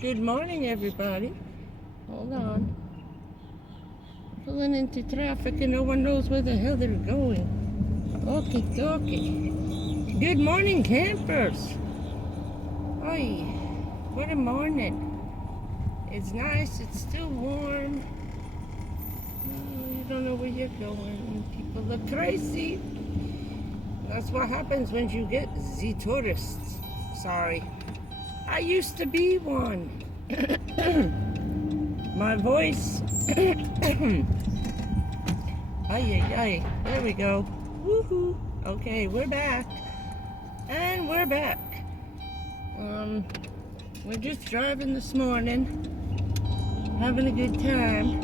Good morning, everybody. Hold on. Pulling into traffic and no one knows where the hell they're going. Okay, okay. Good morning, campers. Oi, what a morning. It's nice, it's still warm. You don't know where you're going. People look crazy. That's what happens when you get the tourists. Sorry. I used to be one. My voice. Ay, ay, ay. There we go. Woohoo. Okay, we're back. And we're back. We're just driving this morning. Having a good time.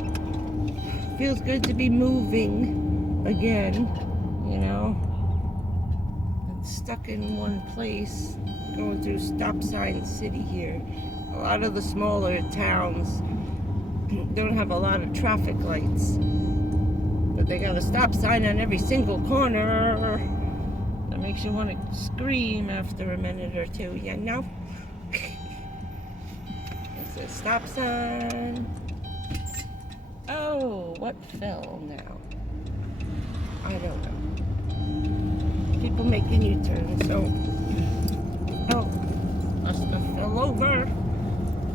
Feels good to be moving again, you know. I'm stuck in one place. Going through stop sign city here. A lot of the smaller towns don't have a lot of traffic lights, but they got a stop sign on every single corner. That makes you want to scream after a minute or two, you know? It's a stop sign. Oh, what fell now? I don't know. People making U-turns, so... Oh, must have fell over.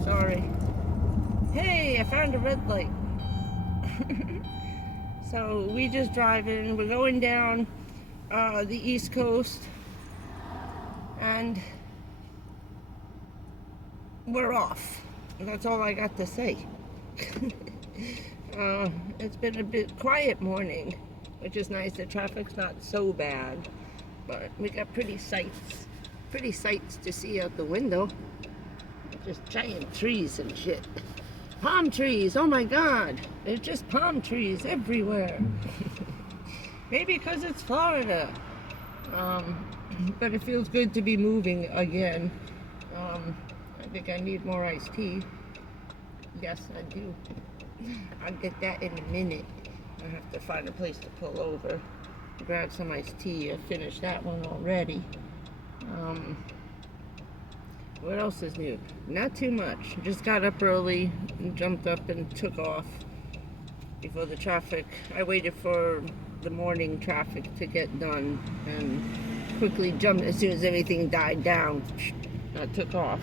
Sorry. Hey, I found a red light. So we just driving. We're going down the East Coast, and we're off. And that's all I got to say. It's been a bit quiet morning, which is nice. The traffic's not so bad, but we got pretty sights to see out the window. Just giant trees and shit. Palm trees, oh my god. There's just palm trees everywhere. Maybe because it's Florida. But it feels good to be moving again. I think I need more iced tea. Yes, I do. I'll get that in a minute. I have to find a place to pull over. Grab some iced tea. I finished that one already. What else is new? Not too much. Just got up early and jumped up and took off before the traffic. I waited for the morning traffic to get done and quickly jumped as soon as everything died down. I took off.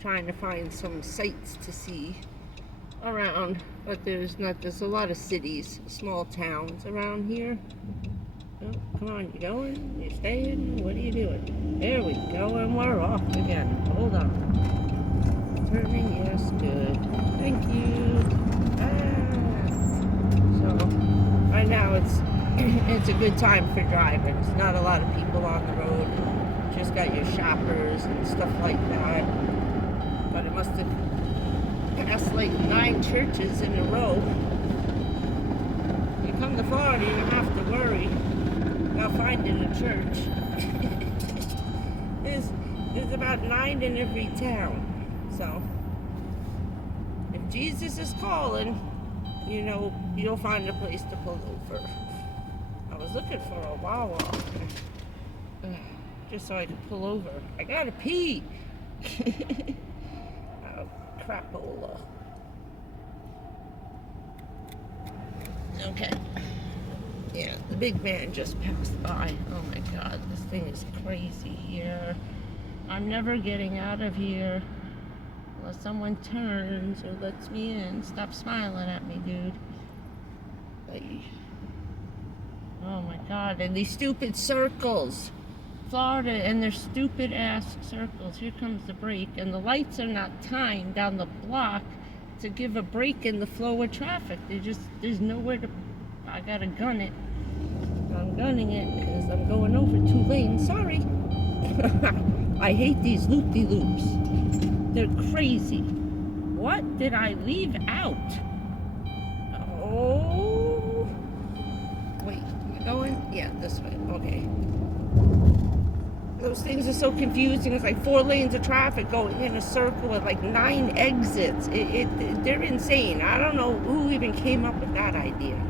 Trying to find some sights to see around, but there's a lot of cities, small towns around here. Oh, come on, you going? You staying? What are you doing? There we go, and we're off again. Hold on. Turning, yes, good. Thank you. So, right now it's a good time for driving. There's not a lot of people on the road. Just got your shoppers and stuff like that. But it must have passed like 9 churches in a row. You come to Florida, you don't have to worry about finding a church. There's about 9 in every town. So if Jesus is calling, you know, you'll find a place to pull over. I was looking for a Wawa just so I could pull over. I gotta pee. Oh, crapola. Okay. Yeah, the big man just passed by. Oh my god, this thing is crazy here. I'm never getting out of here unless someone turns or lets me in. Stop smiling at me, dude. Hey. Oh my god, and these stupid circles. Florida and their stupid ass circles. Here comes the brake, and the lights are not timed down the block to give a break in the flow of traffic. There's nowhere to... I gotta gun it. I'm gunning it because I'm going over 2 lanes. Sorry. I hate these loop-de-loops. They're crazy. What did I leave out? Oh. Wait, am I going? Yeah, this way. Okay. Those things are so confusing. It's like 4 lanes of traffic going in a circle with like 9 exits. They're insane. I don't know who even came up with that idea.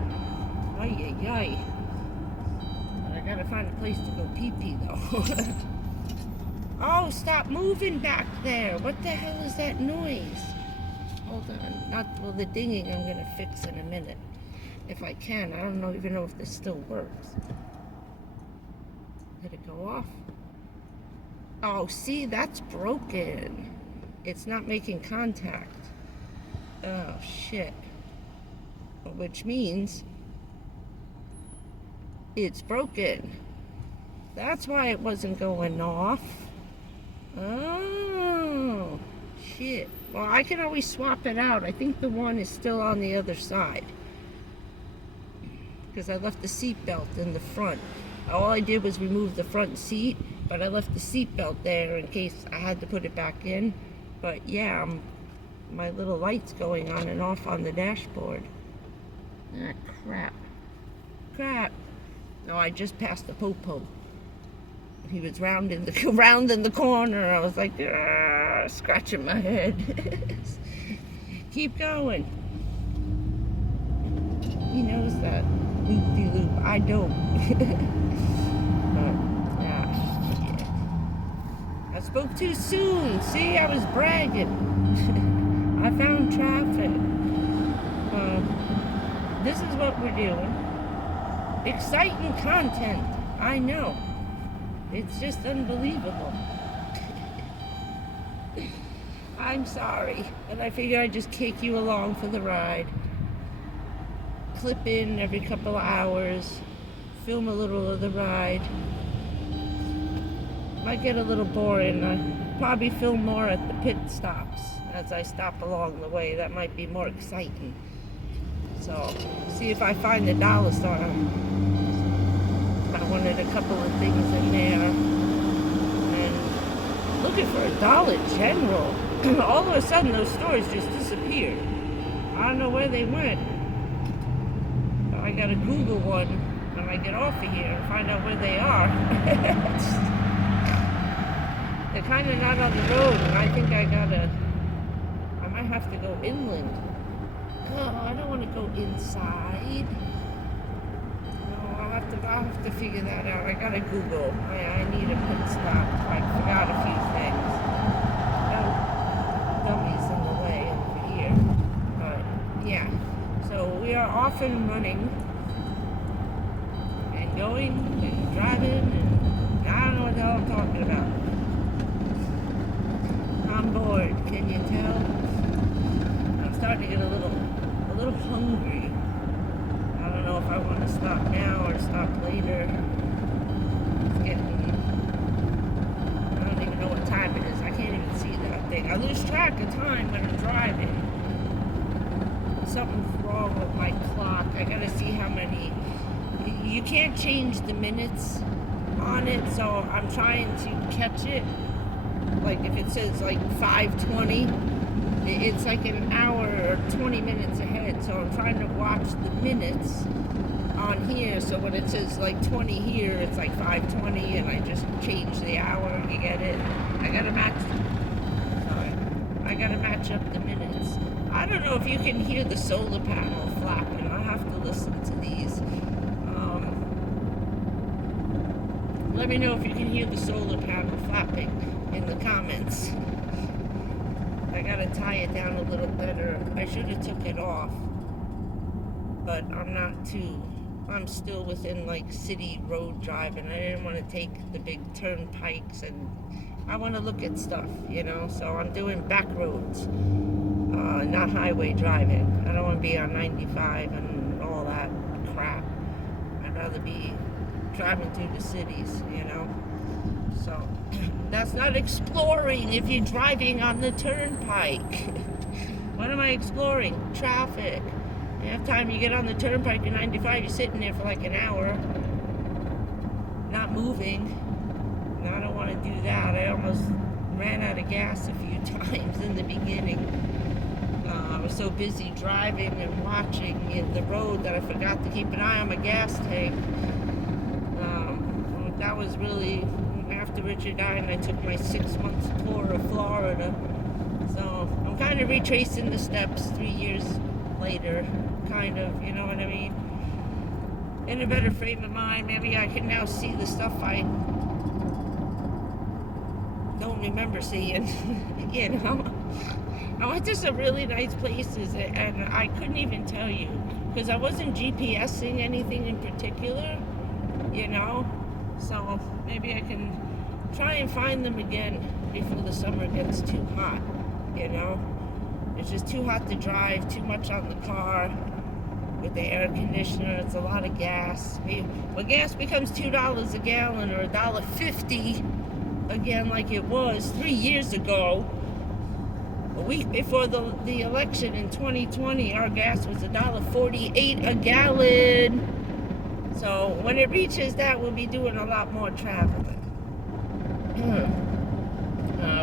Ay, ay, ay. But I gotta find a place to go pee-pee though. Oh, stop moving back there. What the hell is that noise? Hold on. Well, the dinging I'm going to fix in a minute. If I can. I don't even know if this still works. Did it go off? Oh, see, that's broken. It's not making contact. Oh, shit. Which means it's broken. That's why it wasn't going off. Oh, shit. Well, I can always swap it out. I think the one is still on the other side. Because I left the seat belt in the front. All I did was remove the front seat, but I left the seat belt there in case I had to put it back in. But yeah, my little light's going on and off on the dashboard. Ah, crap. Crap. No, I just passed the po-po. He was round in the corner. I was like, scratching my head. Keep going. He knows that loop-de-loop. I don't. Shit. I spoke too soon. See, I was bragging. I found traffic. This is what we're doing. Exciting content. I know. It's just unbelievable. I'm sorry. And I figure I'd just take you along for the ride. Clip in every couple of hours. Film a little of the ride. Might get a little boring. I probably film more at the pit stops as I stop along the way. That might be more exciting. So, see if I find the dollar store. I wanted a couple of things in there. And looking for a Dollar General. All of a sudden, those stores just disappeared. I don't know where they went. So I gotta Google one when I get off of here and find out where they are. They're kind of not on the road, and I think I might have to go inland. Oh, I don't want to go inside. No, I'll have to figure that out. I gotta Google. I need a pit stop. I forgot a few things. No dummies in the way over here. But yeah, so we are off and running, and going and driving, and I don't know what the hell I'm talking about. I'm bored. Can you tell? I'm starting to get a little hungry. I don't know if I want to stop now or stop later. It's getting, I don't even know what time it is. I can't even see that thing. I lose track of time when I'm driving. Something's wrong with my clock. I gotta see how many. You can't change the minutes on it, so I'm trying to catch it. Like if it says like 5:20, it's like an hour or 20 minutes ahead. So I'm trying to watch the minutes on here. So when it says like 20 here, it's like 5:20, and I just change the hour. You get it? I gotta match up the minutes. I don't know if you can hear the solar panel flapping. I'll have to listen to these. Let me know if you can hear the solar panel flapping in the comments. I gotta tie it down a little better. I should have took it off, but I'm still within like city road driving. I didn't want to take the big turnpikes, and I want to look at stuff, so I'm doing back roads, not highway driving. I don't want to be on 95 and all that crap. I'd rather be driving through the cities, So that's not exploring if you're driving on the turnpike. What am I exploring? Traffic. Half time you get on the turnpike in 95, you're sitting there for like an hour, not moving. And I don't want to do that. I almost ran out of gas a few times in the beginning. I was so busy driving and watching the road that I forgot to keep an eye on my gas tank. That was really after Richard died, and I took my 6-month tour of Florida. So I'm kind of retracing the steps 3 years later, kind of, you know what I mean? In a better frame of mind. Maybe I can now see the stuff I don't remember seeing, you know. I went to some really nice places, and I couldn't even tell you because I wasn't GPSing anything in particular, you know. So maybe I can try and find them again before the summer gets too hot, you know. It's just too hot to drive, too much on the car with the air conditioner. It's a lot of gas. When gas becomes $2 a gallon or $1.50 again like it was 3 years ago, a week before the election in 2020, our gas was $1.48 a gallon. So when it reaches that, we'll be doing a lot more traveling.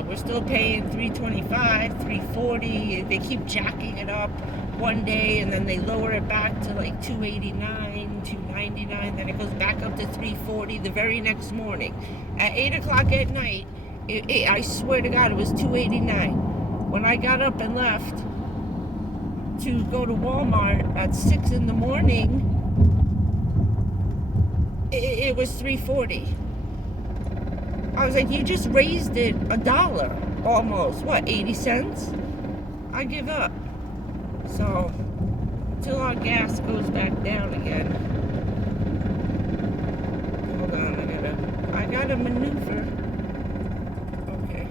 We're still paying $3.25, $3.40. They keep jacking it up one day, and then they lower it back to like $2.89, $2.99. Then it goes back up to $3.40 the very next morning. At 8 o'clock at night, I swear to God, it was $2.89. When I got up and left to go to Walmart at 6 in the morning, it was $3.40. I was like, you just raised it $1 almost. What, 80 cents? I give up. So, until our gas goes back down again. Hold on, I gotta maneuver. Okay.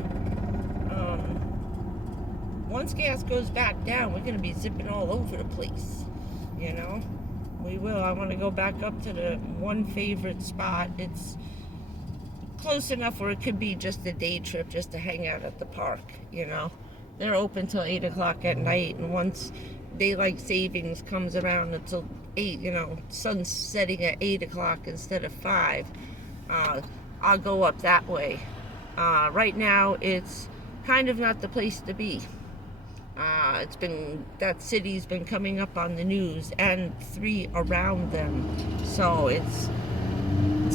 Once gas goes back down, we're gonna be zipping all over the place. You know? We will. I want to go back up to the one favorite spot. It's close enough where it could be just a day trip, just to hang out at the park, you know. They're open till 8 o'clock at night, and once daylight savings comes around until 8, you know, sun's setting at 8 o'clock instead of 5, I'll go up that way. Right now, it's kind of not the place to be. That city's been coming up on the news, and 3 around them, so it's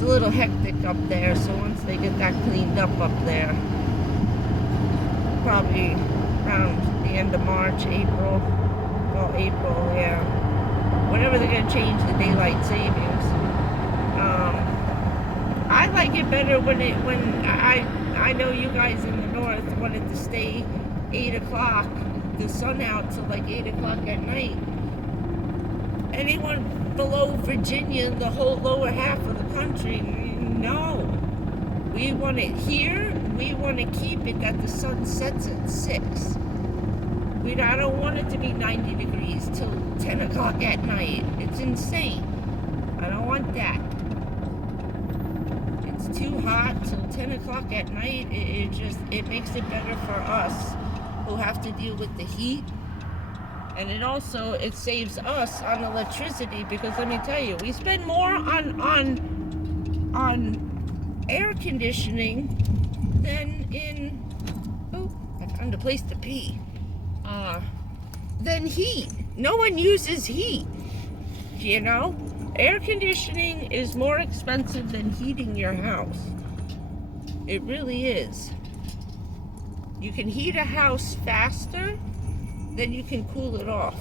a little hectic up there. So once they get that cleaned up there, probably around the end of March, April, yeah, whenever they're gonna change the daylight savings. I like it better when I know you guys in the north wanted to stay 8 o'clock, the sun out till like 8 o'clock at night. Anyone below Virginia, the whole lower half of the country, no. We want it here. We want to keep it that the sun sets at 6. I don't want it to be 90 degrees till 10 o'clock at night. It's insane. I don't want that. It's too hot till 10 o'clock at night. It makes it better for us who have to deal with the heat. And it saves us on electricity, because let me tell you, we spend more on air conditioning than in, I found a place to pee, than heat. No one uses heat, you know? Air conditioning is more expensive than heating your house. It really is. You can heat a house faster, then you can cool it off.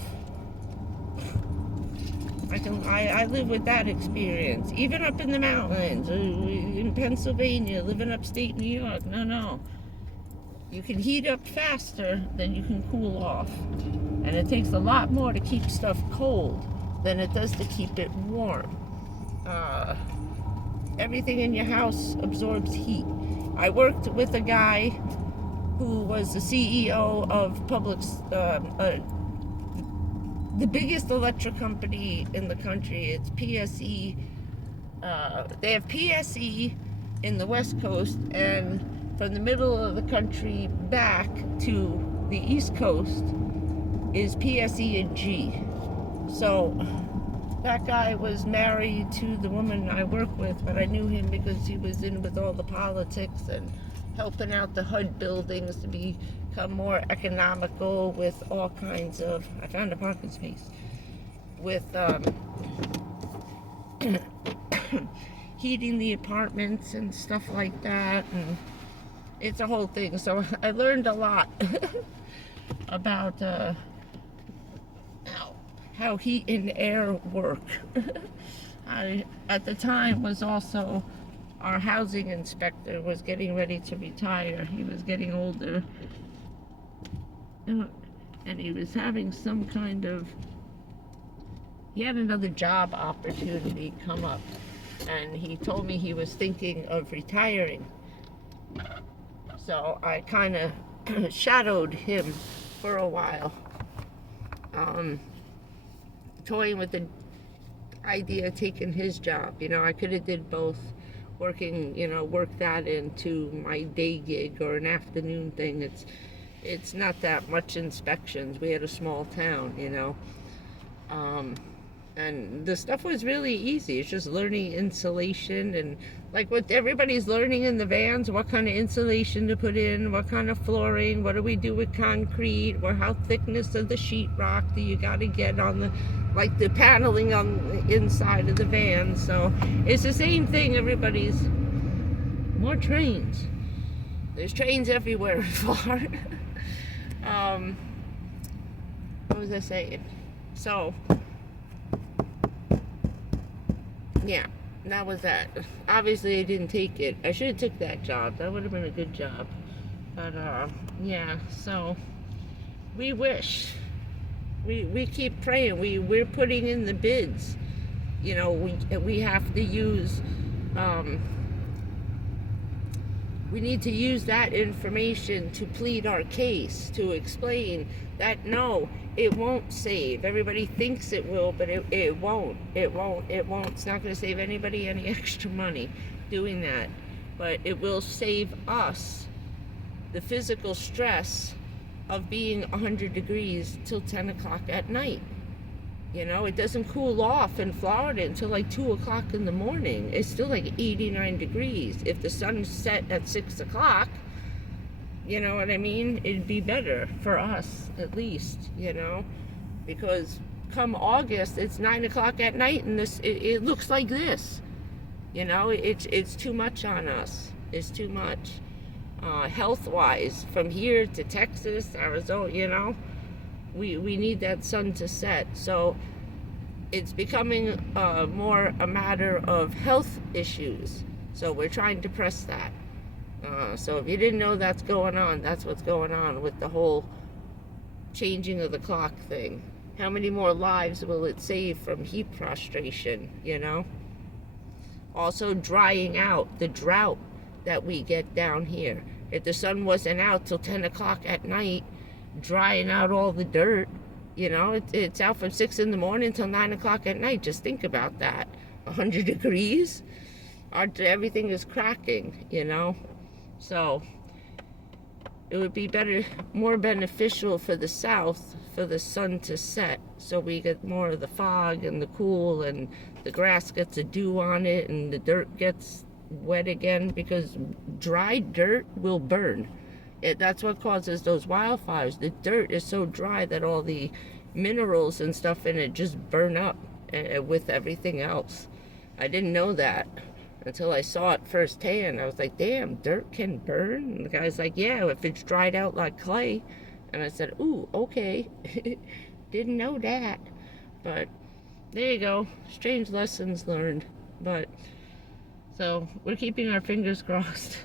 I live with that experience. Even up in the mountains, in Pennsylvania, living upstate New York. No. You can heat up faster than you can cool off. And it takes a lot more to keep stuff cold than it does to keep it warm. Everything in your house absorbs heat. I worked with a guy who was the CEO of the biggest electric company in the country. It's PSE. They have PSE in the West Coast, and from the middle of the country back to the East Coast is PSE and G. So that guy was married to the woman I work with, but I knew him because he was in with all the politics and helping out the HUD buildings to become more economical with all kinds of, I found a parking space, with heating the apartments and stuff like that, and it's a whole thing. So I learned a lot about how heat and air work. I, at the time, was also our housing inspector was getting ready to retire. He was getting older. And he was having some kind of, he had another job opportunity come up. And he told me he was thinking of retiring. So I kind of shadowed him for a while. Toying with the idea of taking his job. You know, I could have did both. Working, you know, work that into my day gig or an afternoon thing. It's not that much inspections. We had a small town, you know. And the stuff was really easy. It's just learning insulation and like what everybody's learning in the vans, what kind of insulation to put in, what kind of flooring, what do we do with concrete, or how thickness of the sheetrock do you got to get on the, like the paneling on the inside of the van. So it's the same thing. Everybody's more trains. There's trains everywhere in Florida. What was I saying? So yeah, that was that. Obviously I didn't take it. I should have took that job. That would have been a good job. But yeah, so we wish. We keep praying. We're putting in the bids. You know, we have to use we need to use that information to plead our case, to explain that no, it won't save. Everybody thinks it will, but it won't. It won't. It's not going to save anybody any extra money doing that. But it will save us the physical stress of being 100 degrees till 10 o'clock at night. You know, it doesn't cool off in Florida until like 2 o'clock in the morning. It's still like 89 degrees. If the sun set at 6 o'clock, you know what I mean? It'd be better for us, at least, you know? Because come August, it's 9 o'clock at night and it looks like this. You know, it's too much on us. It's too much. Health-wise, from here to Texas, Arizona, you know? We need that sun to set. So it's becoming more a matter of health issues. So we're trying to press that. So if you didn't know that's going on, that's what's going on with the whole changing of the clock thing. How many more lives will it save from heat prostration, you know? Also drying out, the drought that we get down here. If the sun wasn't out till 10 o'clock at night, drying out all the dirt, you know, it's out from 6 in the morning till 9 o'clock at night. Just think about that. 100 degrees, everything is cracking, you know. So it would be better, more beneficial for the south for the sun to set, so we get more of the fog and the cool, and the grass gets a dew on it and the dirt gets wet again, because dry dirt will burn. That's what causes those wildfires. The dirt is so dry that all the minerals and stuff in it just burn up with everything else. I didn't know that until I saw it firsthand. I was like, damn, dirt can burn? And the guy's like, yeah, if it's dried out like clay. And I said, ooh, okay. Didn't know that. But there you go. Strange lessons learned. But so we're keeping our fingers crossed.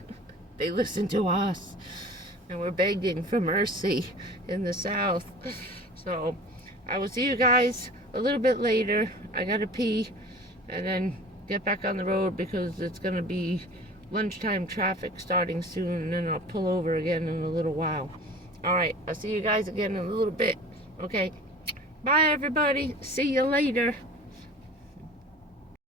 They listen to us. And we're begging for mercy in the south. So I will see you guys a little bit later. I gotta pee and then get back on the road, because it's gonna be lunchtime traffic starting soon, and then I'll pull over again in a little while. All right, I'll see you guys again in a little bit. Okay, bye everybody. See you later.